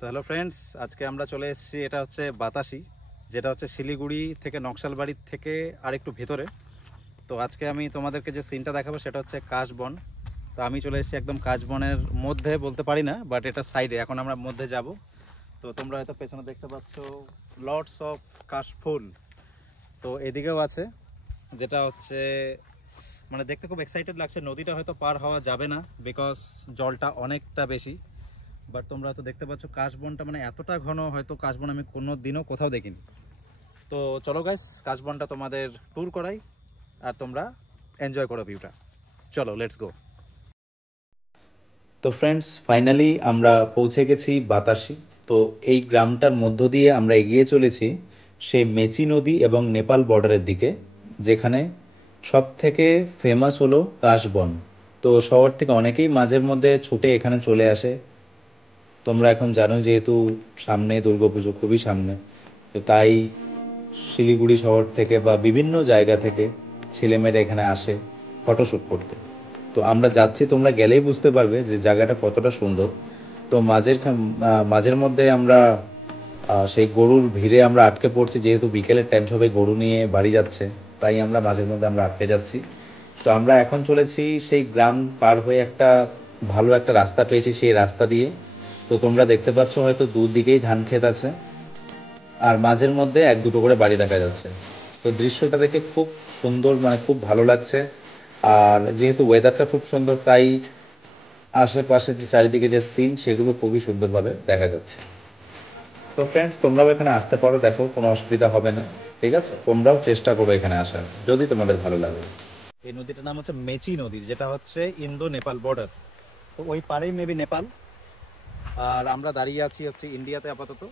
তো hello friends, আজকে আমরা চলে এসেছি, এটা হচ্ছে বাতাসি, যেটা হচ্ছে শিলিগুড়ি থেকে নকশালবাড়ির থেকে আরেকটু ভেতরে। তো আজকে আমি তোমাদেরকে যে সিনটা দেখাবো সেটা হচ্ছে কাশবন। তো আমি চলে এসেছি একদম কাশবনের মধ্যে বলতে পারি না, বাট এটা সাইডে। এখন আমরা মধ্যে যাব। তো তোমরা হয়তো পেছনে দেখতে পাচ্ছ লটস অফ কাশফুল। তো এদিকেও আছে, যেটা হচ্ছে মানে দেখতে খুব এক্সাইটেড লাগছে। নদীটা হয়তো পার হওয়া যাবে না বিকজ জলটা অনেকটা বেশি, বাট তোমরা তো দেখতে পাচ্ছ কাশবনটা মানে এতটা ঘন, হয়তো কাশবন আমি কোনো দিনও কোথাও দেখিনি। তো চলো গাইস, কাশবনটা তোমাদের ট্যুর করাই আর তোমরা এনজয় করো ভিউটা। চলো, লেটস গো। তো ফ্রেন্ডস, ফাইনালি আমরা পৌঁছে গেছি বাতাসি। তো এই গ্রামটার মধ্য দিয়ে আমরা এগিয়ে চলেছি সেই মেচি নদী এবং নেপাল বর্ডারের দিকে, যেখানে সব থেকে ফেমাস হলো কাশবন। তো শহর থেকে অনেকেই মাঝের মধ্যে ছুটে এখানে চলে আসে। তোমরা এখন জানো যেহেতু সামনে দুর্গাপুজো, খুবই সামনে, তো তাই শিলিগুড়ি শহর থেকে বা বিভিন্ন জায়গা থেকে ছেলেমেয়েরা এখানে আসে ফটোশ্যুট করতে। তো আমরা যাচ্ছি, তোমরা গেলেই বুঝতে পারবে যে জায়গাটা কতটা সুন্দর। তো মাঝের মধ্যে আমরা সেই গরুর ভিড়ে আমরা আটকে পড়ছি, যেহেতু বিকেলের টাইম, সবাই গরু নিয়ে বাড়ি যাচ্ছে, তাই আমরা মাঝের মধ্যে আমরা আটকে যাচ্ছি। তো আমরা এখন চলেছি সেই গ্রাম পার হয়ে একটা ভালো একটা রাস্তা পেয়েছি, সেই রাস্তা দিয়ে। তো তোমরা দেখতে পাচ্ছ হয়তো দুদিকেই ধান ক্ষেত আছে, আর মাঝের মধ্যে এক দুটো করে বাড়ি দেখা যাচ্ছে। তো দৃশ্যটা দেখে খুব সুন্দর, মানে খুব ভালো লাগছে। আর যেহেতু ওয়েদারটা খুব সুন্দর, তাই আশেপাশে যে চারিদিকে যে সিন, সেগুলো খুবই সুন্দরভাবে দেখা যাচ্ছে। তো ফ্রেন্ডস, তোমরাও এখানে আসতে পারো, দেখো কোনো অসুবিধা হবে না। ঠিক আছে, তোমরাও চেষ্টা করো এখানে আসার, যদি তোমাদের ভালো লাগে। এই নদীটার নাম হচ্ছে মেচি নদী, যেটা হচ্ছে ইন্দো নেপাল বর্ডার। তো ওই পারেই মেবি নেপাল, আর আমরা দাঁড়িয়ে আছি হচ্ছে ইন্ডিয়াতে আপাতত।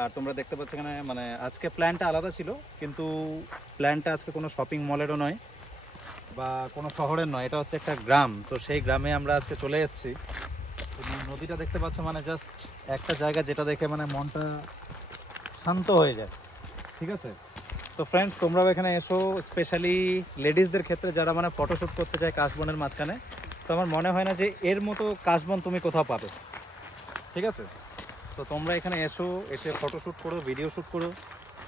আর তোমরা দেখতে পাচ্ছ এখানে, মানে আজকে প্ল্যানটা আলাদা ছিল, কিন্তু প্ল্যানটা আজকে কোনো শপিং মলেরও নয় বা কোনো শহরের নয়, এটা হচ্ছে একটা গ্রাম। তো সেই গ্রামে আমরা আজকে চলে এসেছি। নদীটা দেখতে পাচ্ছ, মানে জাস্ট একটা জায়গা যেটা দেখে মানে মনটা শান্ত হয়ে যায়। ঠিক আছে, তো ফ্রেন্ডস, তোমরাও এখানে এসো, স্পেশালি লেডিসদের ক্ষেত্রে যারা মানে ফটোশ্যুট করতে চায় কাশবনের মাঝখানে। তো আমার মনে হয় না যে এর মতো কাশবন তুমি কোথাও পাবে। ঠিক আছে, তো তোমরা এখানে এসো, এসে ফটোশ্যুট করো, ভিডিও শ্যুট করো।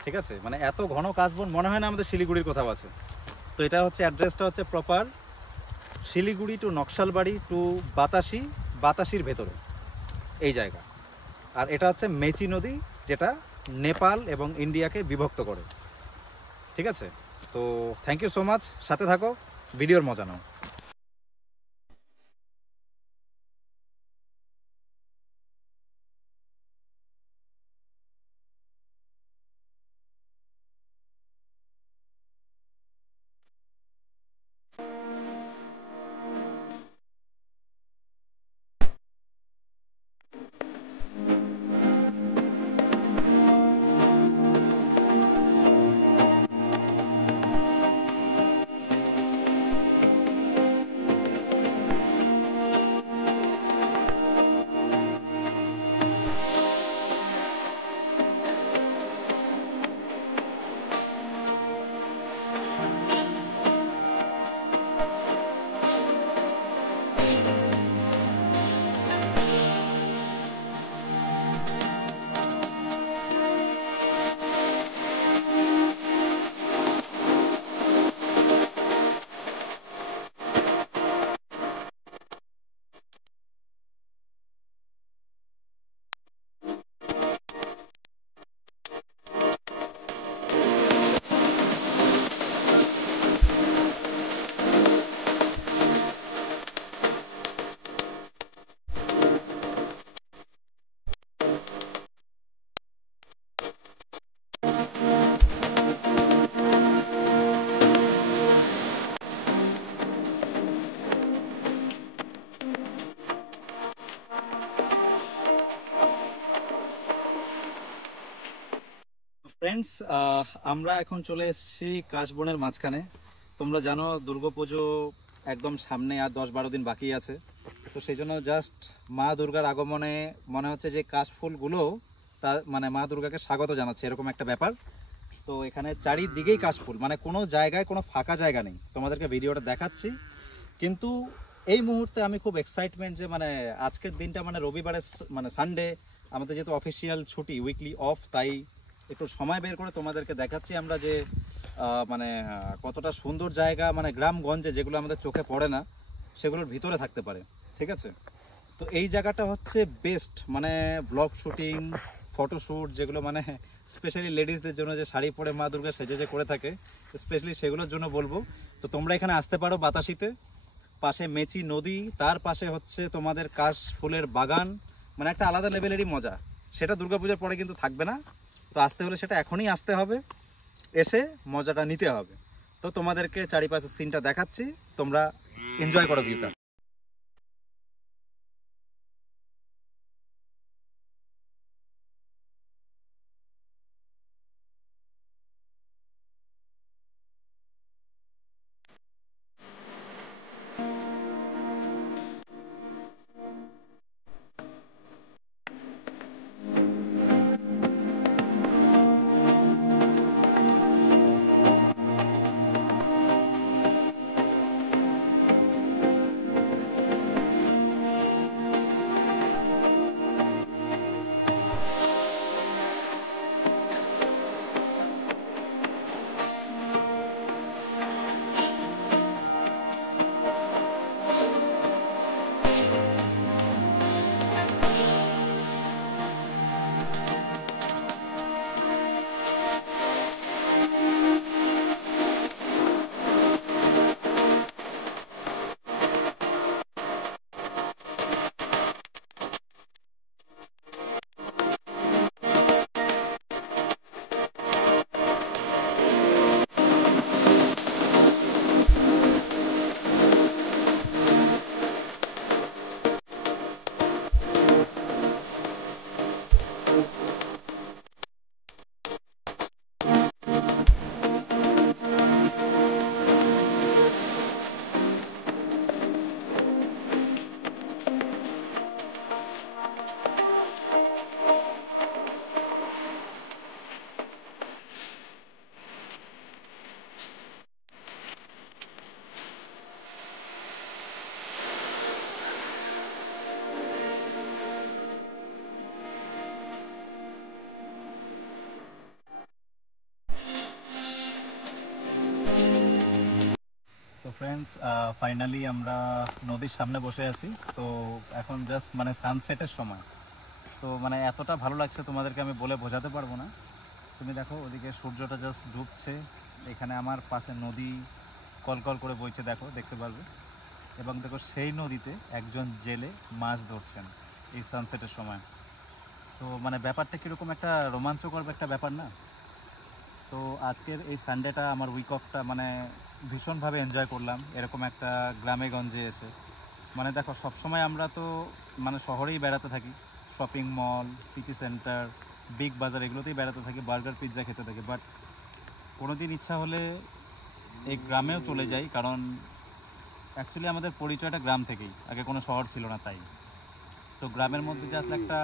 ঠিক আছে, মানে এত ঘন কাশবন মনে হয় না আমাদের শিলিগুড়ির কোথাও আছে। তো এটা হচ্ছে অ্যাড্রেসটা হচ্ছে proper Siliguri to Naxalbari to Batasi, বাতাসির ভেতরে এই জায়গা। আর এটা হচ্ছে মেচি নদী, যেটা নেপাল এবং ইন্ডিয়াকে বিভক্ত করে। ঠিক আছে, তো থ্যাংক ইউ সো মাচ, সাথে থাকো, ভিডিওর মজা নাও। ফ্রেন্ডস, আমরা এখন চলে এসেছি কাশবনের মাঝখানে। তোমরা জানো দুর্গাপুজো একদম সামনে, আর 10-12 দিন বাকি আছে। তো সেই জন্য জাস্ট মা দুর্গার আগমনে মনে হচ্ছে যে কাশফুলগুলো তা মানে মা দুর্গাকে স্বাগত জানাচ্ছে, এরকম একটা ব্যাপার। তো এখানে চারিদিকেই কাশফুল, মানে কোনো জায়গায় কোনো ফাঁকা জায়গা নেই। তোমাদেরকে ভিডিওটা দেখাচ্ছি, কিন্তু এই মুহূর্তে আমি খুব এক্সাইটমেন্ট যে মানে আজকের দিনটা, মানে রবিবারে, মানে সানডে, আমাদের যেহেতু অফিসিয়াল ছুটি, উইকলি অফ, তাই একটু সময় বের করে তোমাদেরকে দেখাচ্ছি আমরা যে মানে কতটা সুন্দর জায়গা, মানে গ্রামগঞ্জে যেগুলো আমাদের চোখে পড়ে না সেগুলোর ভিতরে থাকতে পারে। ঠিক আছে, তো এই জায়গাটা হচ্ছে বেস্ট, মানে ব্লগ শুটিং, ফটোশ্যুট, যেগুলো মানে স্পেশালি লেডিসদের জন্য যে শাড়ি পরে মা দুর্গা সেজে যে করে থাকে, স্পেশালি সেগুলোর জন্য বলবো। তো তোমরা এখানে আসতে পারো বাতাসিতে, পাশে মেচি নদী, তার পাশে হচ্ছে তোমাদের কাশ ফুলের বাগান, মানে একটা আলাদা লেভেলেরই মজা। সেটা দুর্গাপূজার পরে কিন্তু থাকবে না, তো আসতে হলে সেটা এখনই আসতে হবে, এসে মজাটা নিতে হবে। তো তোমাদেরকে চারিপাশের সিনটা দেখাচ্ছি, তোমরা এনজয় করো ভিউটা। তো ফ্রেন্ডস, ফাইনালি আমরা নদীর সামনে বসে আছি। তো এখন জাস্ট মানে সানসেটের সময়, তো মানে এতটা ভালো লাগছে তোমাদেরকে আমি বলে বোঝাতে পারবো না। তুমি দেখো ওদিকে সূর্যটা জাস্ট ডুবছে, এখানে আমার পাশে নদী কলকল করে বইছে, দেখো, দেখতে পারবে। এবং দেখো সেই নদীতে একজন জেলে মাছ ধরছেন এই সানসেটের সময়। সো মানে ব্যাপারটা কীরকম একটা রোমাঞ্চকর একটা ব্যাপার না? তো আজকের এই সানডেটা আমার উইক অফটা মানে ভীষণভাবে এনজয় করলাম এরকম একটা গ্রামে গঞ্জে এসে। মানে দেখো, সবসময় আমরা তো মানে শহরেই বেড়াতে থাকি, shopping mall, city centre, big বাজার, এগুলোতেই বেড়াতে থাকি, বার্গার পিৎজা খেতে থাকি। বাট কোনো দিন ইচ্ছা হলে এই গ্রামেও চলে যাই, কারণ অ্যাকচুয়ালি আমাদের পরিচয়টা গ্রাম থেকেই, আগে কোনো শহর ছিল না। তাই তো গ্রামের মধ্যে যে আসলে একটা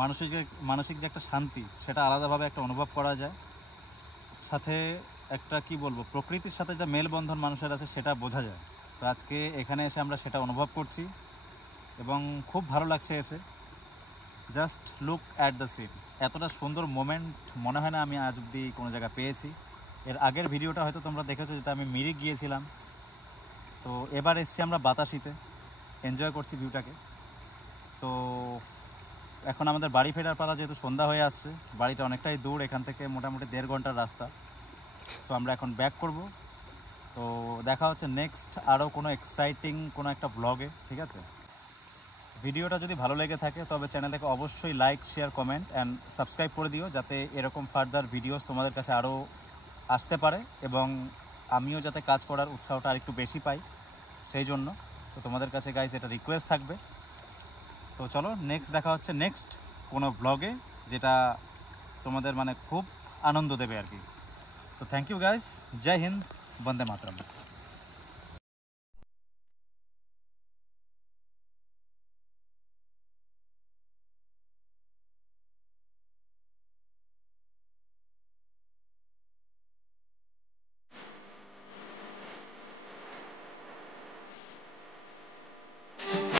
মানসিক মানসিক যে একটা শান্তি, সেটা আলাদাভাবে একটা অনুভব করা যায়। সাথে একটা কি বলবো, প্রকৃতির সাথে যে মেলবন্ধন মানুষের আছে সেটা বোঝা যায়। তো আজকে এখানে এসে আমরা সেটা অনুভব করছি এবং খুব ভালো লাগছে এসে। Just look at the scene, এতটা সুন্দর মোমেন্ট মনে হয় না আমি আজ অব্দি কোনো জায়গায় পেয়েছি। এর আগের ভিডিওটা হয়তো তোমরা দেখেছো, যেটা আমি মিরিক গিয়েছিলাম। তো এবার এসছি আমরা বাতাসিতে, এনজয় করছি ভিউটাকে। সো এখন আমাদের বাড়ি ফেরার পালা, যেহেতু সন্ধ্যা হয়ে আসছে, বাড়িটা অনেকটাই দূর, এখান থেকে মোটামুটি 1.5 ঘন্টার রাস্তা। সো আমরা এখন ব্যাক করব। তো দেখা হচ্ছে নেক্সট আরও কোনো এক্সাইটিং কোনো একটা ব্লগে, ঠিক আছে? ভিডিওটা যদি ভালো লেগে থাকে তবে চ্যানেলটাকে অবশ্যই like, share, comment and subscribe করে দিও, যাতে এরকম ফার্দার ভিডিওস তোমাদের কাছে আরও আসতে পারে এবং আমিও যাতে কাজ করার উৎসাহটা আরেকটু বেশি পাই, সেই জন্য। তো তোমাদের কাছে গাইজ এটা রিকোয়েস্ট থাকবে। তো চলো, নেক্সট দেখা হচ্ছে নেক্সট কোনো ব্লগে, যেটা তোমাদের মানে খুব আনন্দ দেবে আর কি। তো থ্যাংক ইউ গাইজ, জয় হিন্দ, বন্দে মাতরম।